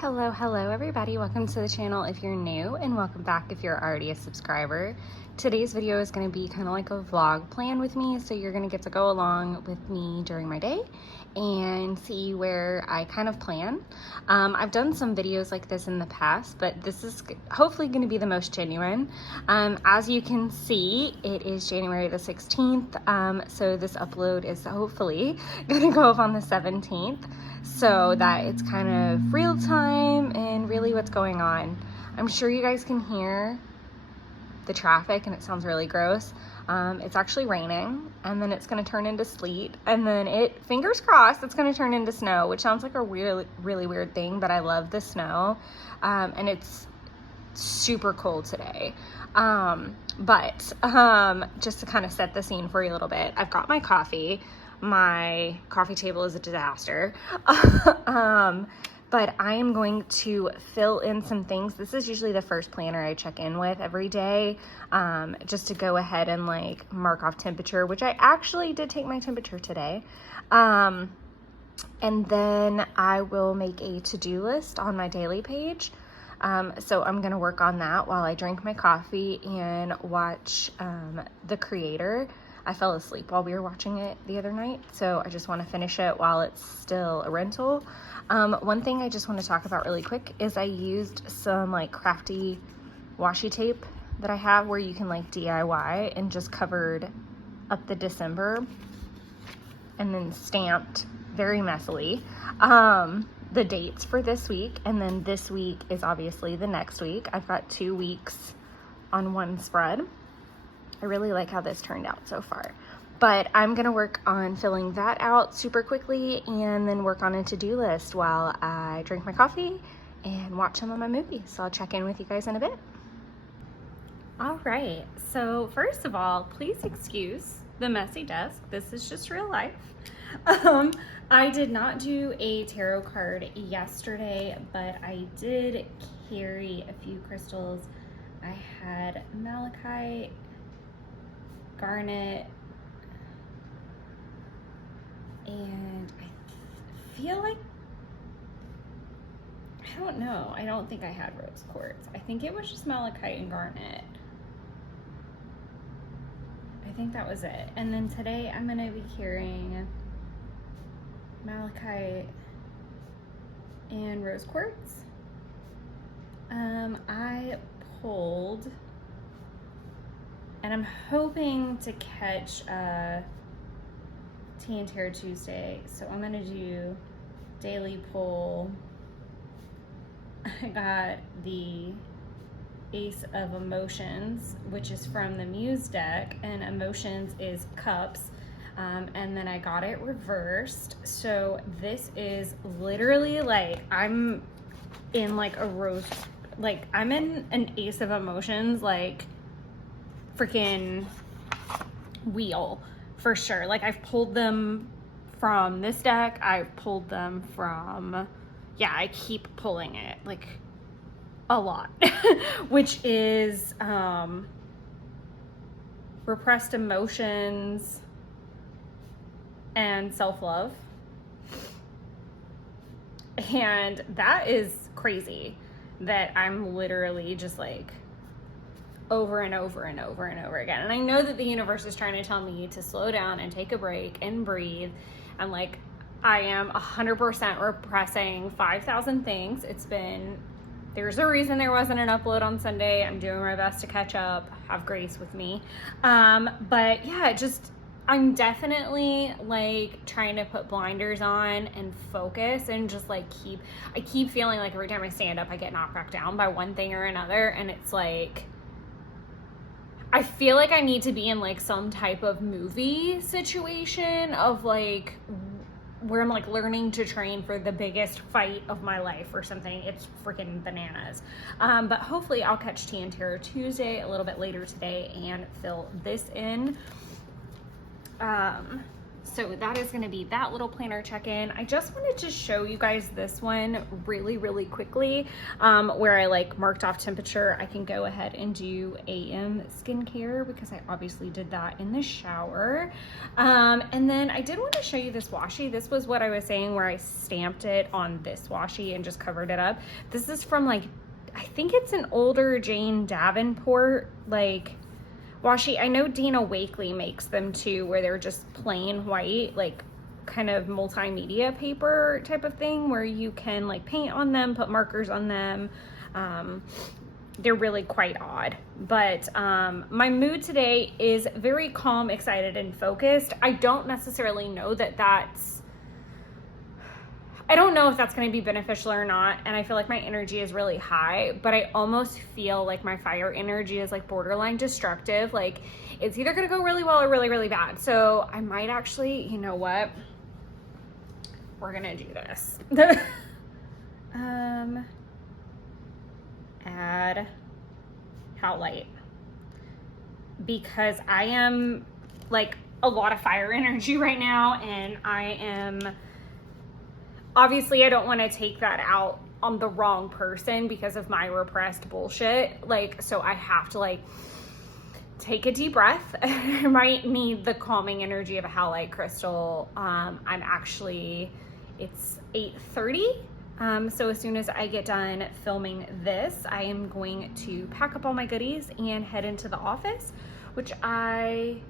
Hello everybody. Welcome to the channel if you're new, and welcome back if you're already a subscriber. Today's video is going to be kind of like a vlog plan with me, so you're going to get to go along with me during my day and see where I kind of plan. I've done some videos like this in the past, but this is hopefully going to be the most genuine. As you can see, it is January the 16th, so this upload is hopefully going to go up on the 17th, so that it's kind of real time and really what's going on. I'm sure you guys can hear the traffic and it sounds really gross. It's actually raining, and then it's going to turn into sleet, and then fingers crossed, it's going to turn into snow, which sounds like a really weird thing, but I love the snow. And it's super cold today. But just to kind of set the scene for you a little bit, I've got my coffee. My coffee table is a disaster. But I am going to fill in some things. This is usually the first planner I check in with every day, just to go ahead and like mark off temperature, which I actually did take my temperature today. And then I will make a to-do list on my daily page. So I'm gonna work on that while I drink my coffee and watch The Creator. I fell asleep while we were watching it the other night, so I just want to finish it while it's still a rental. One thing I just want to talk about really quick is I used some like crafty washi tape that I have where you can like DIY, and just covered up the December and then stamped very messily the dates for this week, and then this week is obviously the next week. I've got 2 weeks on one spread. I really like how this turned out so far, but I'm gonna work on filling that out super quickly and then work on a to-do list while I drink my coffee and watch some of my movies. So I'll check in with you guys in a bit. All right, so first of all, please excuse the messy desk. This is just real life. I did not do a tarot card yesterday, but I did carry a few crystals. I had malachite, garnet, and I feel like, I don't know, I don't think I had rose quartz. I think it was just malachite and garnet. I think that was it. And then today I'm gonna be carrying malachite and rose quartz. I pulled, and I'm hoping to catch Tea and Tarot Tuesday, so I'm gonna do daily pull. I got the Ace of Emotions, which is from the Muse deck, and Emotions is Cups, and then I got it reversed. So this is literally like, I'm in like a rose, like I'm in an Ace of Emotions, like freaking wheel for sure. Like I've pulled them from this deck, I've pulled them from, yeah, I keep pulling it like a lot, which is repressed emotions and self-love. And that is crazy that I'm literally just like over and over and over and over again. And I know that the universe is trying to tell me to slow down and take a break and breathe. And like, I am 100% repressing 5,000 things. There's a reason there wasn't an upload on Sunday. I'm doing my best to catch up. Have grace with me. But yeah, I'm definitely like trying to put blinders on and focus, and just like I keep feeling like every time I stand up, I get knocked back down by one thing or another. And it's like, I feel like I need to be in like some type of movie situation of like, where I'm like learning to train for the biggest fight of my life or something. It's freaking bananas. But hopefully I'll catch Tea and Tarot Tuesday a little bit later today and fill this in. So that is going to be that little planner check-in. I just wanted to show you guys this one really quickly, where I like marked off temperature. I can go ahead and do AM skincare because I obviously did that in the shower. And then I did want to show you this washi. This was what I was saying where I stamped it on this washi and just covered it up. This is from like, I think it's an older Jane Davenport, like, washi. I know Dina Wakley makes them too, where they're just plain white, like kind of multimedia paper type of thing, where you can like paint on them, put markers on them. They're really quite odd, but my mood today is very calm, excited, and focused. I don't necessarily know that I don't know if that's going to be beneficial or not, and I feel like my energy is really high, but I almost feel like my fire energy is like borderline destructive. Like it's either going to go really well or really bad. So I might actually, you know what? We're going to do this. Add Howlite, because I am like a lot of fire energy right now, and I am... Obviously, I don't want to take that out on the wrong person because of my repressed bullshit. Like, so I have to like take a deep breath. I might need the calming energy of a Howlite crystal. It's 8:30. So as soon as I get done filming this, I am going to pack up all my goodies and head into the office, which I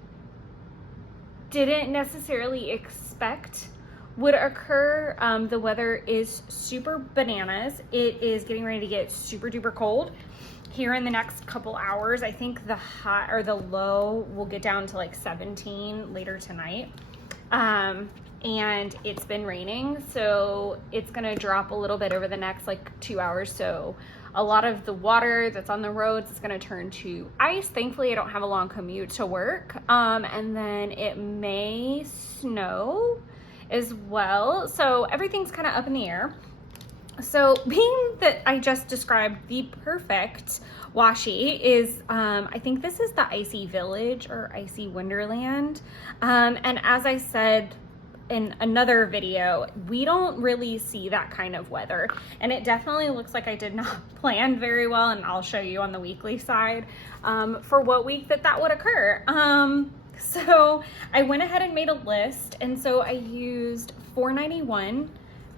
didn't necessarily expect would occur. The weather is super bananas. It is getting ready to get super duper cold here in the next couple hours. I think the high or the low will get down to like 17 later tonight. And it's been raining, so it's gonna drop a little bit over the next like 2 hours. So a lot of the water that's on the roads is gonna turn to ice. Thankfully, I don't have a long commute to work. And then it may snow as well. So everything's kind of up in the air. So being that I just described the perfect washi is, I think this is the Icy Village or Icy Wonderland. And as I said in another video, we don't really see that kind of weather. And it definitely looks like I did not plan very well. And I'll show you on the weekly side for what week that would occur. So I went ahead and made a list, and so I used $4.91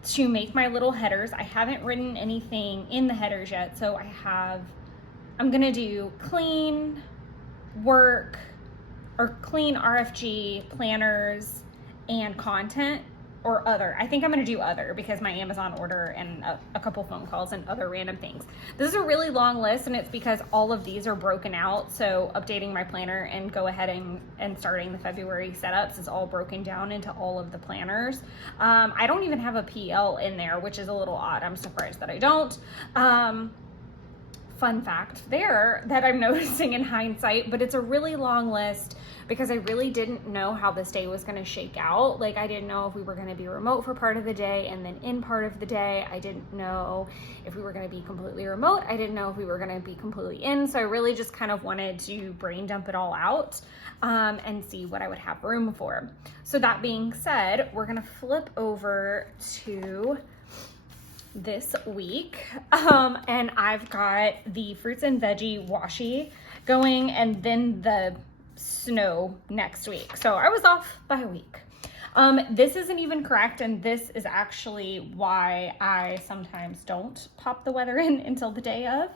to make my little headers. I haven't written anything in the headers yet, so I'm gonna do clean work or clean RFG, planners, and content, or other. I think I'm gonna do other because my Amazon order and a couple phone calls and other random things. This is a really long list, and it's because all of these are broken out. So updating my planner and go ahead and starting the February setups is all broken down into all of the planners. I don't even have a PL in there, which is a little odd. I'm surprised that I don't. Fun fact there that I'm noticing in hindsight, but it's a really long list because I really didn't know how this day was going to shake out. Like, I didn't know if we were going to be remote for part of the day and then in part of the day. I didn't know if we were going to be completely remote. I didn't know if we were going to be completely in. So I really just kind of wanted to brain dump it all out and see what I would have room for. So that being said, we're going to flip over to this week. And I've got the fruits and veggie washi going, and then the snow next week. So I was off by a week. This isn't even correct, and this is actually why I sometimes don't pop the weather in until the day of,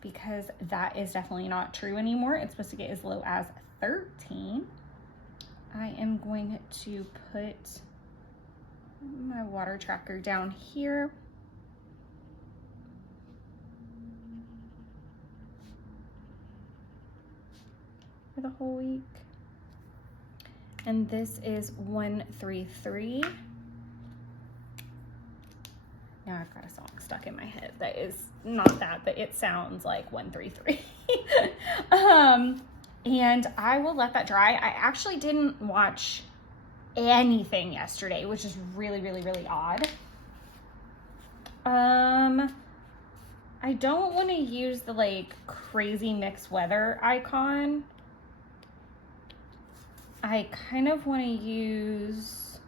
because that is definitely not true anymore. It's supposed to get as low as 13. I am going to put my water tracker down here. For the whole week. And this is 133. Now I've got a song stuck in my head that is not that, but it sounds like 133. And I will let that dry. I actually didn't watch anything yesterday, which is really odd. I don't want to use the like crazy mixed weather icon. I kind of want to use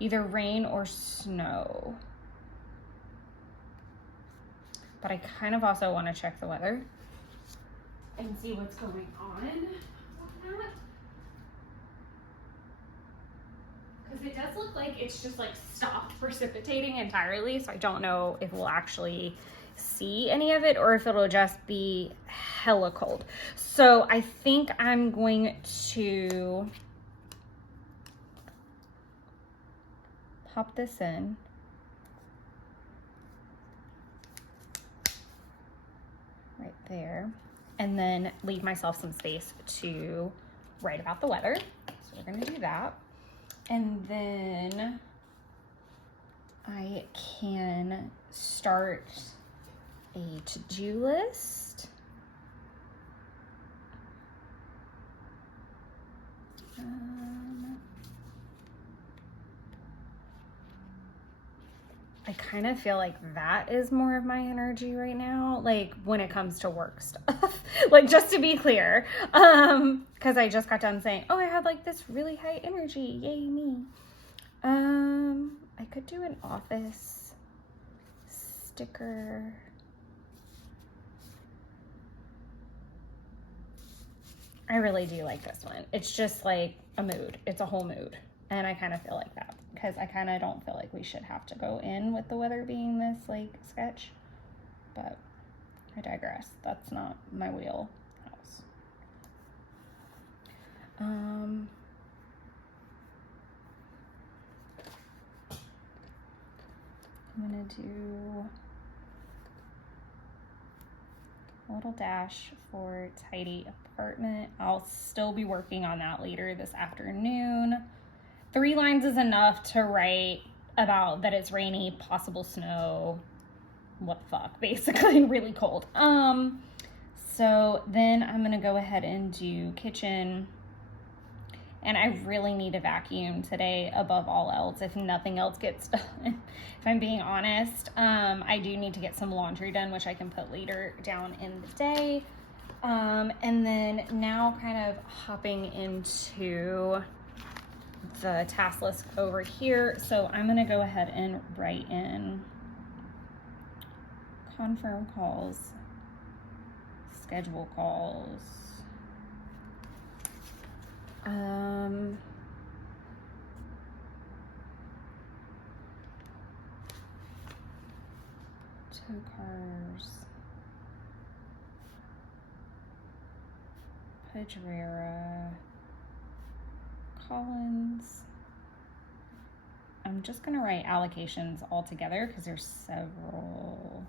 either rain or snow. But I kind of also want to check the weather and see what's going on with that. Because it does look like it's just like stopped precipitating entirely. So I don't know if we'll actually see any of it or if it'll just be hella cold. So I think I'm going to pop this in. Right there. And then leave myself some space to write about the weather. So we're gonna do that. And then I can start a to-do list. I kind of feel like that is more of my energy right now, like when it comes to work stuff. Like, just to be clear, because I just got done saying, oh, I had like this really high energy, yay me. I could do an office sticker. I really do like this one. It's just like a mood. It's a whole mood. And I kind of feel like that because I kind of don't feel like we should have to go in with the weather being this like sketch, but I digress. That's not my wheelhouse. I'm gonna do a little dash for tidy apartment. I'll still be working on that later this afternoon. 3 lines is enough to write about that it's rainy, possible snow, what the fuck, basically really cold. So then I'm gonna go ahead and do kitchen. And I really need a vacuum today above all else, if nothing else gets done. If I'm being honest, I do need to get some laundry done, which I can put later down in the day. And then now kind of hopping into the task list over here. So I'm gonna go ahead and write in confirm calls, schedule calls, tow cars, Pedrera, Collins. I'm just gonna write allocations all together because there's several.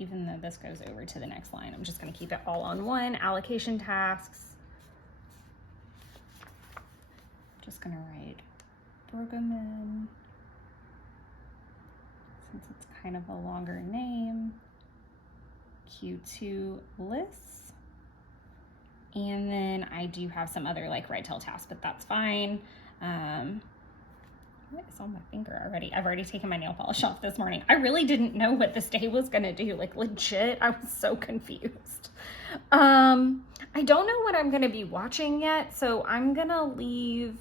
Even though this goes over to the next line, I'm just gonna keep it all on one. Allocation tasks. I'm just gonna write Brueggemann, since it's kind of a longer name. Q2 lists. And then I do have some other like red tail tasks, but that's fine. What is on my finger already? I've already taken my nail polish off this morning. I really didn't know what this day was gonna do. Like, legit, I was so confused. I don't know what I'm gonna be watching yet, so I'm gonna leave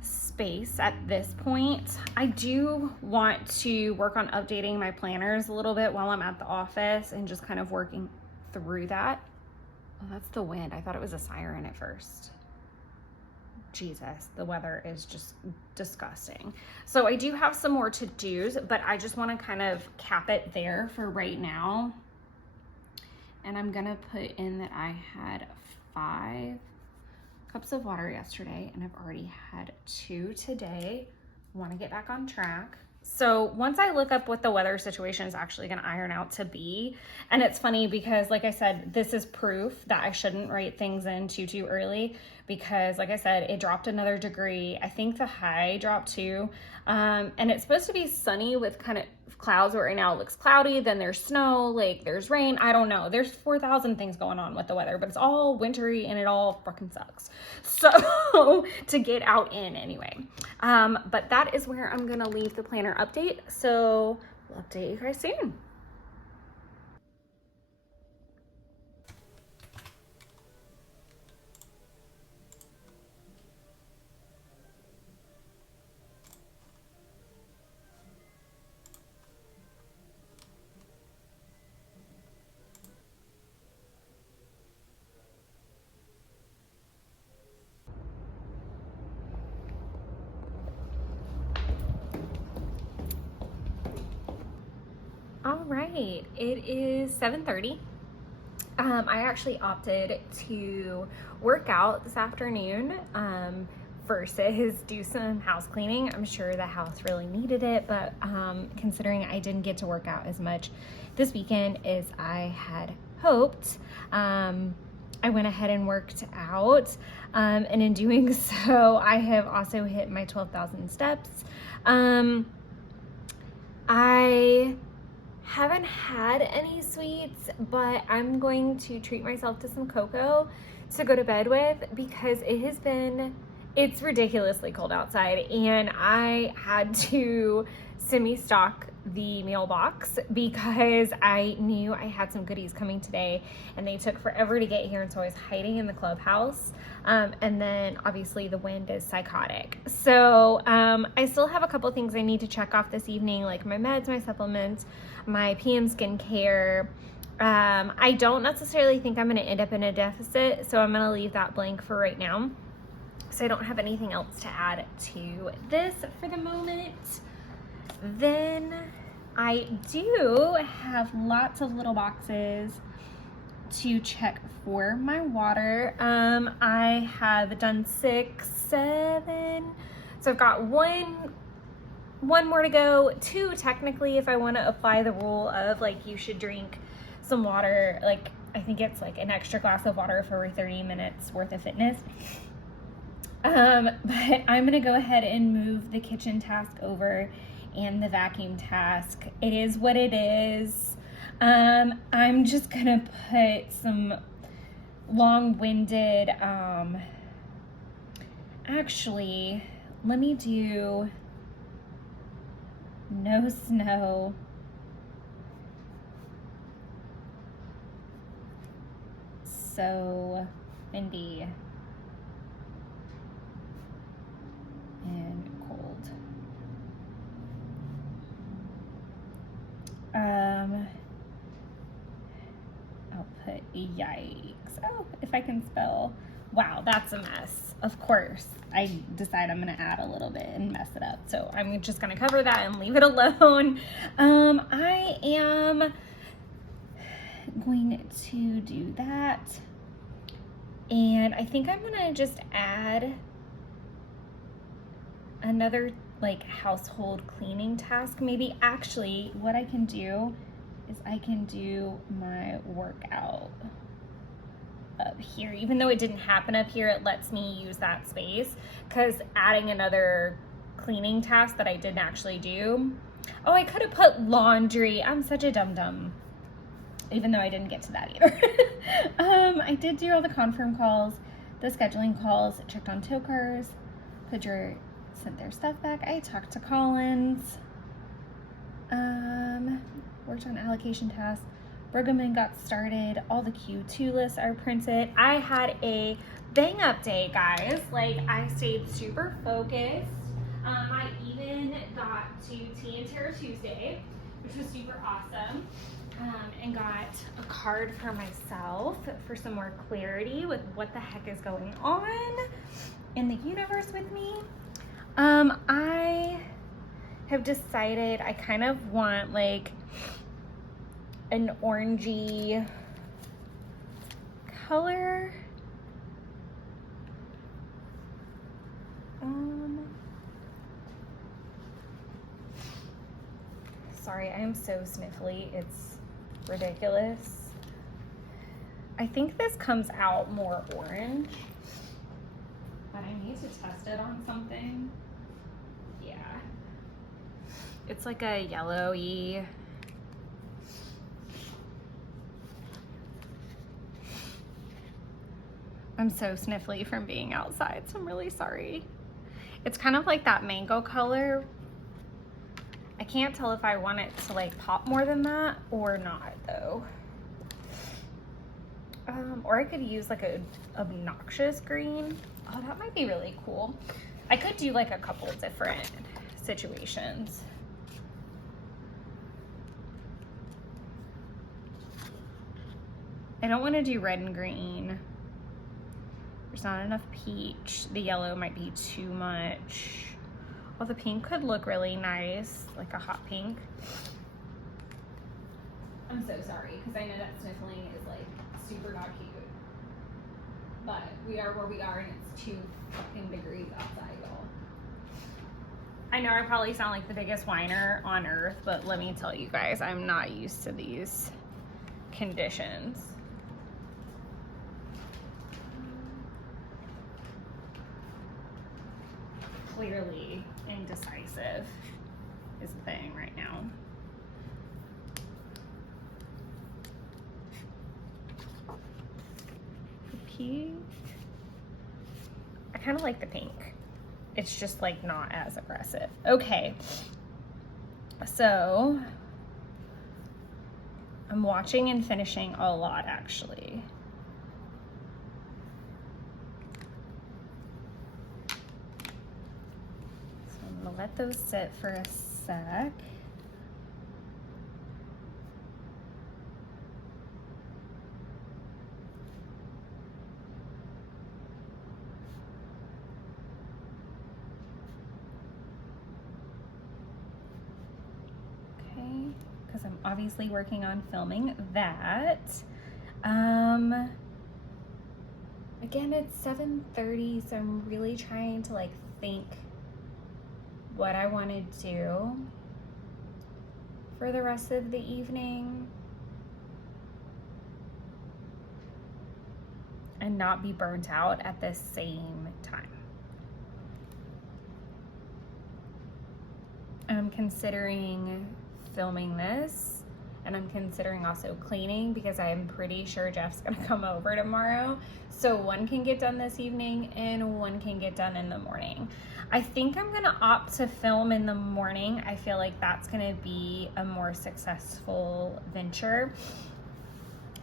space at this point. I do want to work on updating my planners a little bit while I'm at the office and just kind of working through that. Oh, that's the wind. I thought it was a siren at first. Jesus, the weather is just disgusting. So I do have some more to-dos, but I just want to kind of cap it there for right now. And I'm gonna put in that I had 5 cups of water yesterday and I've already had 2 today. Want to get back on track. So once I look up what the weather situation is actually going to iron out to be, and it's funny because like I said, this is proof that I shouldn't write things in too early, because like I said, it dropped another degree. I think the high dropped too. And it's supposed to be sunny with kind of clouds, but right now it looks cloudy, then there's snow, like there's rain. I don't know. There's 4,000 things going on with the weather, but it's all wintry and it all fucking sucks. So to get out in anyway. But that is where I'm gonna leave the planner update. So we'll update you guys soon. All right, it is 7:30. I actually opted to work out this afternoon versus do some house cleaning. I'm sure the house really needed it, but considering I didn't get to work out as much this weekend as I had hoped, I went ahead and worked out, and in doing so, I have also hit my 12,000 steps. I haven't had any sweets, but I'm going to treat myself to some cocoa to go to bed with because it's ridiculously cold outside, and I had to semi-stock the mailbox because I knew I had some goodies coming today and they took forever to get here, and so I was hiding in the clubhouse, and then obviously the wind is psychotic. So I still have a couple things I need to check off this evening, like my meds, my supplements, my PM skincare. I don't necessarily think I'm going to end up in a deficit, so I'm going to leave that blank for right now. So I don't have anything else to add to this for the moment. Then I do have lots of little boxes to check for my water. I have done 6, 7. So I've got one more to go. 2 technically, if I want to apply the rule of like you should drink some water, like I think it's like an extra glass of water for every 30 minutes worth of fitness. But I'm gonna go ahead and move the kitchen task over and the vacuum task. It is what it is. I'm just gonna put some long-winded, actually, let me do no snow, so windy and cold. I'll put yikes. Oh, if I can spell. Wow, that's a mess. Of course, I decide I'm gonna add a little bit and mess it up. So I'm just gonna cover that and leave it alone. I am going to do that. And I think I'm gonna just add another like household cleaning task. Maybe actually what I can do is I can do my workout up here. Even though it didn't happen up here, it lets me use that space because adding another cleaning task that I didn't actually do. Oh, I could have put laundry. I'm such a dum-dum, even though I didn't get to that either. I did do all the confirm calls, the scheduling calls, checked on tow cars, sent their stuff back. I talked to Collins, worked on allocation tasks. Brueggemann got started. All the Q2 lists are printed. I had a bang up day, guys. Like, I stayed super focused. I even got to Tea and Terror Tuesday, which was super awesome, and got a card for myself for some more clarity with what the heck is going on in the universe with me. I have decided I kind of want like an orangey color. Sorry, I am so sniffly. It's ridiculous. I think this comes out more orange, but I need to test it on something. Yeah. It's like a yellowy. I'm so sniffly from being outside, so I'm really sorry. It's kind of like that mango color. I can't tell if I want it to like pop more than that or not though. Or I could use like a obnoxious green. Oh, that might be really cool. I could do like a couple different situations. I don't want to do red and green. There's not enough peach. The yellow might be too much. Well, the pink could look really nice, like a hot pink. I'm so sorry, because I know that sniffling is like super not cute. But we are where we are, and it's 2 fucking degrees outside, y'all. I know I probably sound like the biggest whiner on earth, but let me tell you guys, I'm not used to these conditions. Clearly indecisive is the thing right now. The pink. I kind of like the pink. It's just like not as aggressive. Okay. So I'm watching and finishing a lot actually. So I'm gonna let those sit for a sec. Because I'm obviously working on filming that. Again, it's 7:30, so I'm really trying to like think what I want to do for the rest of the evening and not be burnt out at the same time. I'm considering filming this, and I'm considering also cleaning because I'm pretty sure Jeff's gonna come over tomorrow. So one can get done this evening and one can get done in the morning. I think I'm gonna opt to film in the morning. I feel like that's gonna be a more successful venture.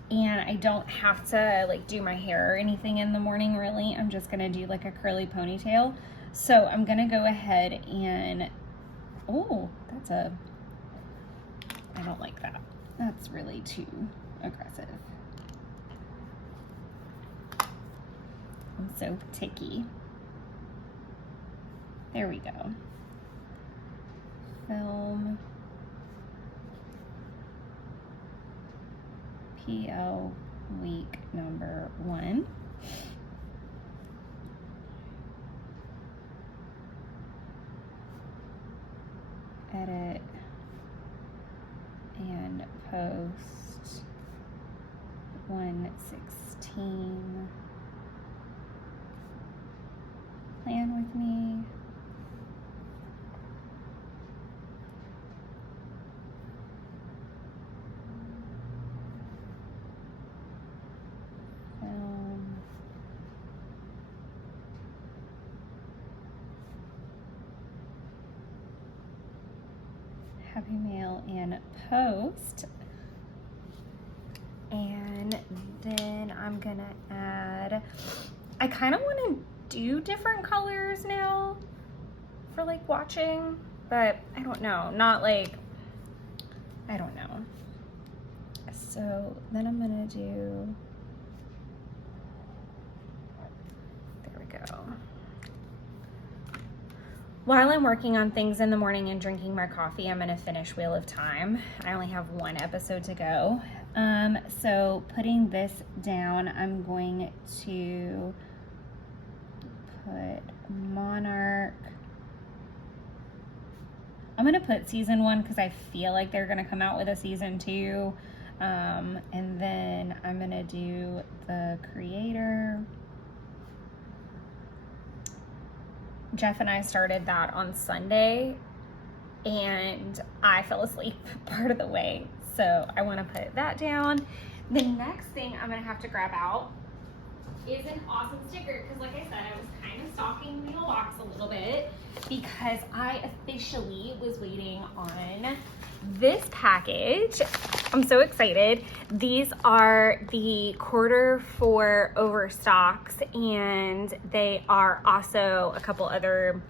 And I don't have to like do my hair or anything in the morning really. I'm just gonna do like a curly ponytail. So I'm gonna go ahead and, oh, that's a, I don't like that. That's really too aggressive. I'm so ticky. There we go. Film. PO week number 1. Edit and post 1/16. Plan with me. Film. Happy Mail and post. And then I'm gonna add, I kind of want to do different colors now for like watching, but I don't know, not like, I don't know. So then I'm gonna do, there we go. While I'm working on things in the morning and drinking my coffee, I'm gonna finish Wheel of Time. I only have 1 episode to go. So putting this down, I'm going to put Monarch. I'm gonna put season 1 because I feel like they're gonna come out with a season 2. And then I'm gonna do the creator. Jeff and I started that on Sunday and I fell asleep part of the way. So I want to put that down. The next thing I'm going to have to grab out is an awesome sticker because like I said, I was kind of stalking Needle Box a little bit because I officially was waiting on this package. I'm so excited. These are the Quarter4 overstocks, and they are also a couple other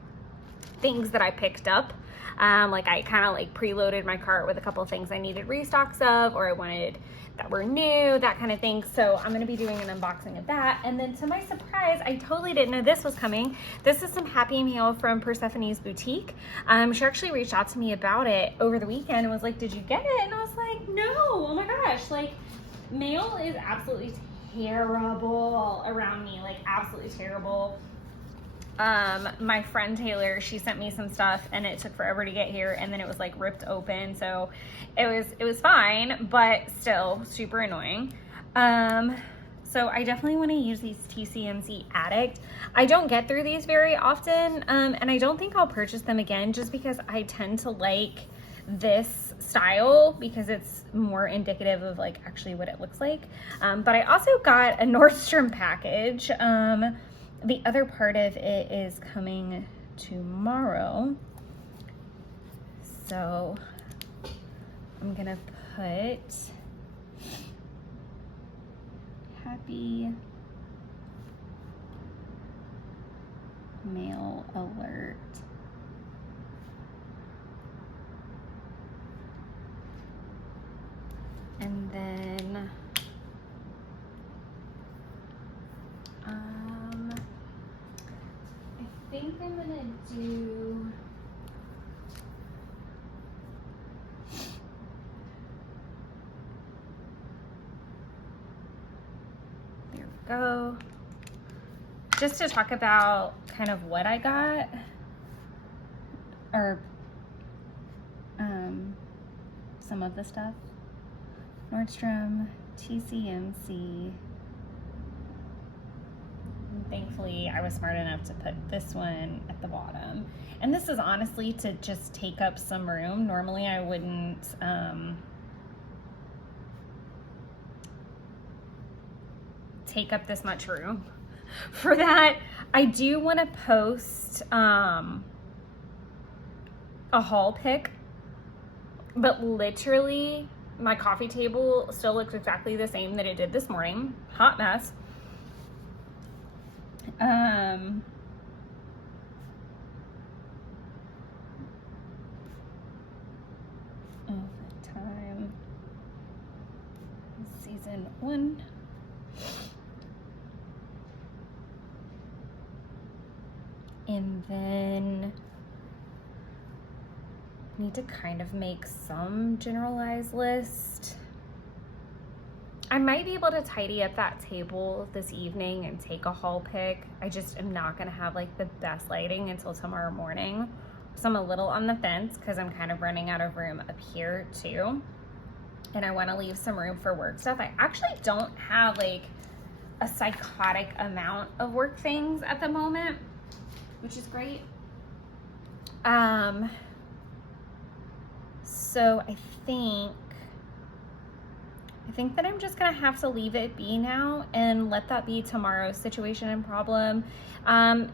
things that I picked up. Like I kind of like preloaded my cart with a couple of things I needed restocks of, or I wanted that were new, that kind of thing. So I'm gonna be doing an unboxing of that. And then to my surprise, I totally didn't know this was coming. This is some Happy Mail from Persephone's Boutique. She actually reached out to me about it over the weekend and was like, did you get it? And I was like, no, oh my gosh. Like, mail is absolutely terrible around me, like absolutely terrible. My friend Taylor, she sent me some stuff and it took forever to get here, and then it was like ripped open, so it was fine, but still super annoying. So I definitely want to use these TCMC Addict. I don't get through these very often, and I don't think I'll purchase them again, just because I tend to like this style because it's more indicative of like actually what it looks like. But I also got a Nordstrom package. The other part of it is coming tomorrow. So I'm gonna put Happy Mail Alert. And then I think I'm gonna do there we go. Just to talk about kind of what I got, or some of the stuff. Nordstrom, TCMC. Thankfully, I was smart enough to put this one at the bottom. And this is honestly to just take up some room. Normally, I wouldn't take up this much room for that. I do want to post a haul pic, but literally my coffee table still looks exactly the same that it did this morning. Hot mess. Time season 1. And then need to kind of make some generalized list. I might be able to tidy up that table this evening and take a haul pic. I just am not gonna have like the best lighting until tomorrow morning. So I'm a little on the fence because I'm kind of running out of room up here too. And I wanna leave some room for work stuff. I actually don't have like a psychotic amount of work things at the moment, which is great. So I think that I'm just gonna have to leave it be now and let that be tomorrow's situation and problem.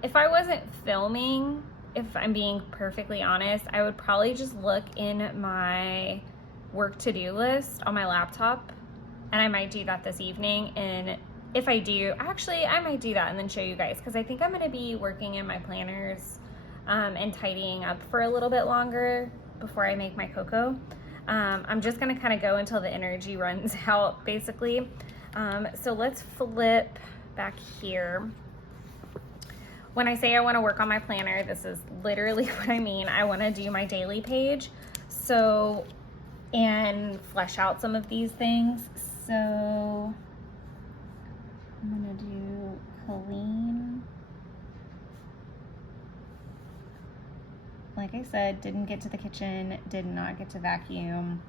If I wasn't filming, if I'm being perfectly honest, I would probably just look in my work to-do list on my laptop, and I might do that this evening. And if I do, actually I might do that and then show you guys, because I think I'm gonna be working in my planners and tidying up for a little bit longer before I make my cocoa. I'm just gonna kind of go until the energy runs out, basically. So let's flip back here. When I say I wanna work on my planner, this is literally what I mean. I wanna do my daily page, so, and flesh out some of these things. So I'm gonna do Colleen. Like I said, didn't get to the kitchen, did not get to vacuum.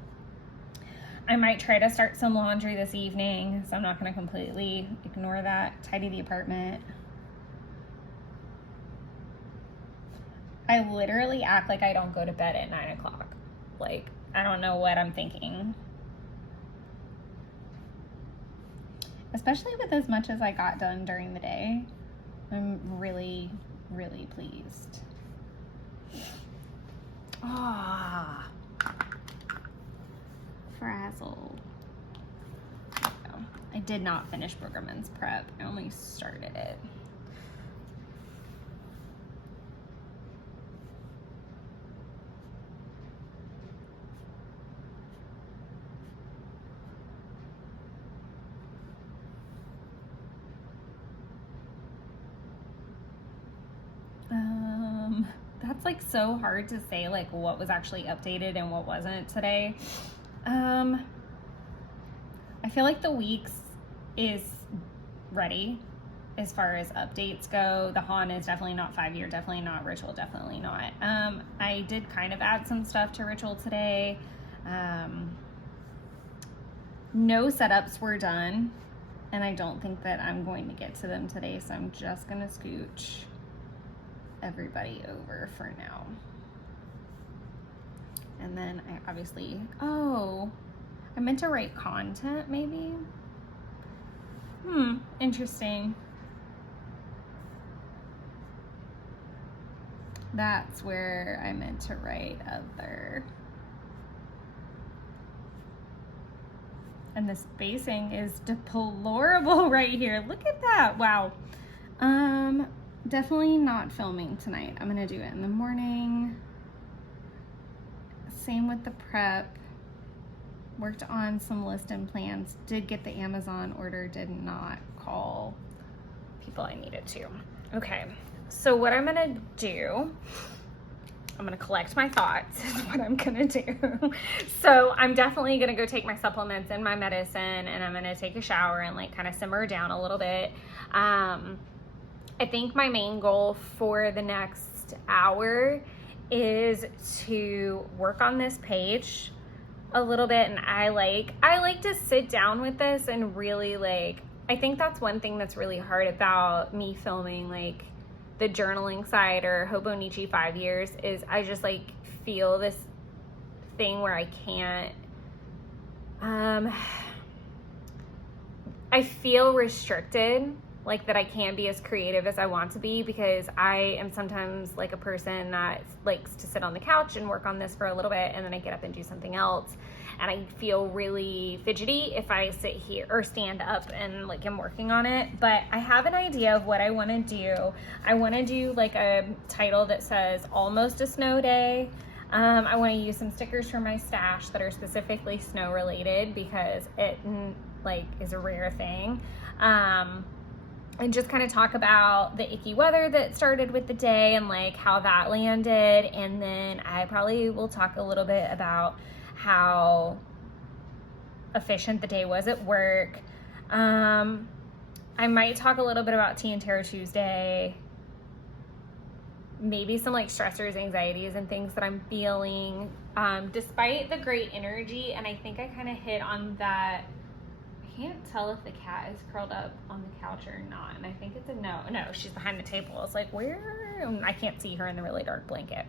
I might try to start some laundry this evening, so I'm not gonna completely ignore that. Tidy the apartment. I literally act like I don't go to bed at 9 o'clock. Like, I don't know what I'm thinking. Especially with as much as I got done during the day. I'm really, really pleased. Ah, frazzle. I did not finish Brueggemann's prep. I only started it. like so hard to say like what was actually updated and what wasn't today. I feel like the weeks is ready as far as updates go. The Han is definitely not 5-year, definitely not Ritual, definitely not. I did kind of add some stuff to Ritual today. No setups were done, and I don't think that I'm going to get to them today, so I'm just gonna scooch everybody over for now. And then I obviously, oh, I meant to write content maybe. Interesting. That's where I meant to write other. And the spacing is deplorable right here. Look at that. Wow. Definitely not filming tonight. I'm gonna do it in the morning. Same with the prep. Worked on some list and plans. Did get the Amazon order, did not call people I needed to. Okay, so what I'm gonna do, I'm gonna collect my thoughts is what I'm gonna do. So I'm definitely gonna go take my supplements and my medicine, and I'm gonna take a shower and like kind of simmer down a little bit. I think my main goal for the next hour is to work on this page a little bit, and I like to sit down with this and really like, I think that's one thing that's really hard about me filming like the journaling side or Hobonichi 5 years is I just like feel this thing where I can't I feel restricted, like that I can't be as creative as I want to be, because I am sometimes like a person that likes to sit on the couch and work on this for a little bit, and then I get up and do something else, and I feel really fidgety if I sit here or stand up and like am working on it. But I have an idea of what I want to do. I want to do like a title that says Almost a Snow Day. I want to use some stickers from my stash that are specifically snow related, because it like is a rare thing. And just kind of talk about the icky weather that started with the day and like how that landed. And then I probably will talk a little bit about how efficient the day was at work. I might talk a little bit about Tea and Tarot Tuesday, maybe some like stressors, anxieties, and things that I'm feeling, despite the great energy. And I think I kind of hit on that. I can't tell if the cat is curled up on the couch or not, and I think it's a no, she's behind the table. It's like, where? I can't see her in the really dark blanket.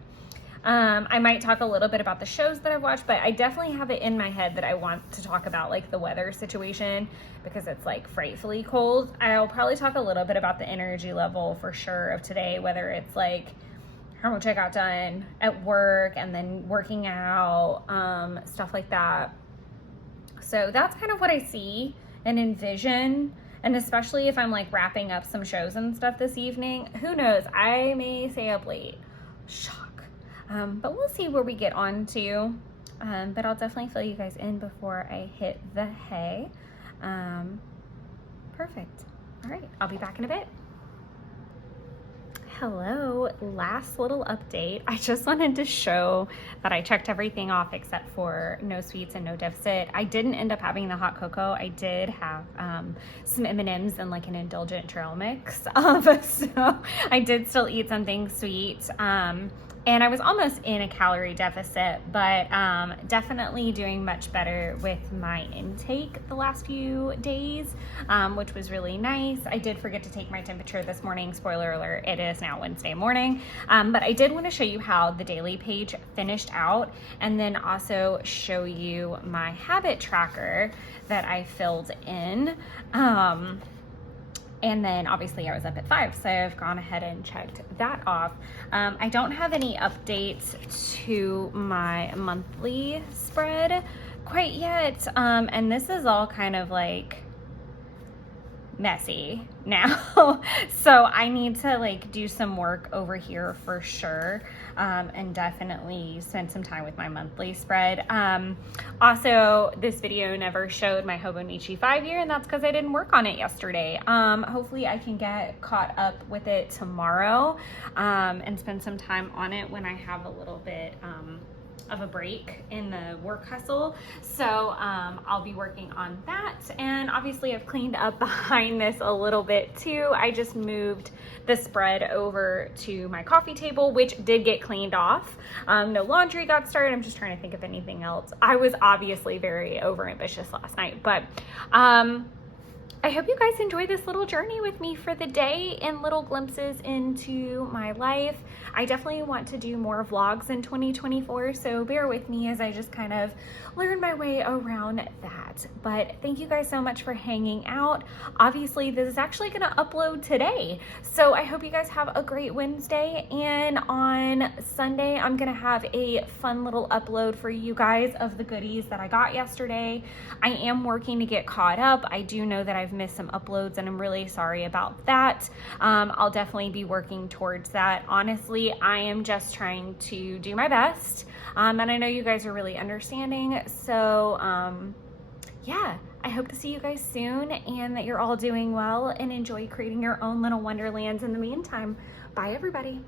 I might talk a little bit about the shows that I've watched, but I definitely have it in my head that I want to talk about like the weather situation, because it's like frightfully cold. I'll probably talk a little bit about the energy level for sure of today, whether it's like how much I got done at work and then working out, stuff like that. So that's kind of what I see and envision. And especially if I'm like wrapping up some shows and stuff this evening, who knows, I may stay up late. Shock. But we'll see where we get on to. But I'll definitely fill you guys in before I hit the hay. Perfect. All right, I'll be back in a bit. Hello, last little update. I just wanted to show that I checked everything off except for no sweets and no deficit. I didn't end up having the hot cocoa. I did have some M&Ms and like an indulgent trail mix. So I did still eat something sweet. And I was almost in a calorie deficit, but definitely doing much better with my intake the last few days, which was really nice. I did forget to take my temperature this morning. Spoiler alert, it is now Wednesday morning. But I did want to show you how the daily page finished out, and then also show you my habit tracker that I filled in. And then obviously I was up at 5, so I've gone ahead and checked that off. I don't have any updates to my monthly spread quite yet. And this is all kind of like messy now. So I need to like do some work over here for sure, and definitely spend some time with my monthly spread. Also, this video never showed my Hobonichi 5-year, and that's because I didn't work on it yesterday. Hopefully I can get caught up with it tomorrow, and spend some time on it when I have a little bit of a break in the work hustle. So I'll be working on that. And obviously I've cleaned up behind this a little bit too. I just moved the spread over to my coffee table, which did get cleaned off. No laundry got started. I'm just trying to think of anything else. I was obviously very overambitious last night, but I hope you guys enjoy this little journey with me for the day and little glimpses into my life. I definitely want to do more vlogs in 2024, so bear with me as I just kind of learn my way around that. But thank you guys so much for hanging out. Obviously, this is actually going to upload today, so I hope you guys have a great Wednesday. And on Sunday, I'm going to have a fun little upload for you guys of the goodies that I got yesterday. I am working to get caught up. I do know that I've missed some uploads, and I'm really sorry about that. I'll definitely be working towards that. Honestly, I am just trying to do my best, and I know you guys are really understanding. So yeah, I hope to see you guys soon, and that you're all doing well and enjoy creating your own little wonderlands in the meantime. Bye everybody.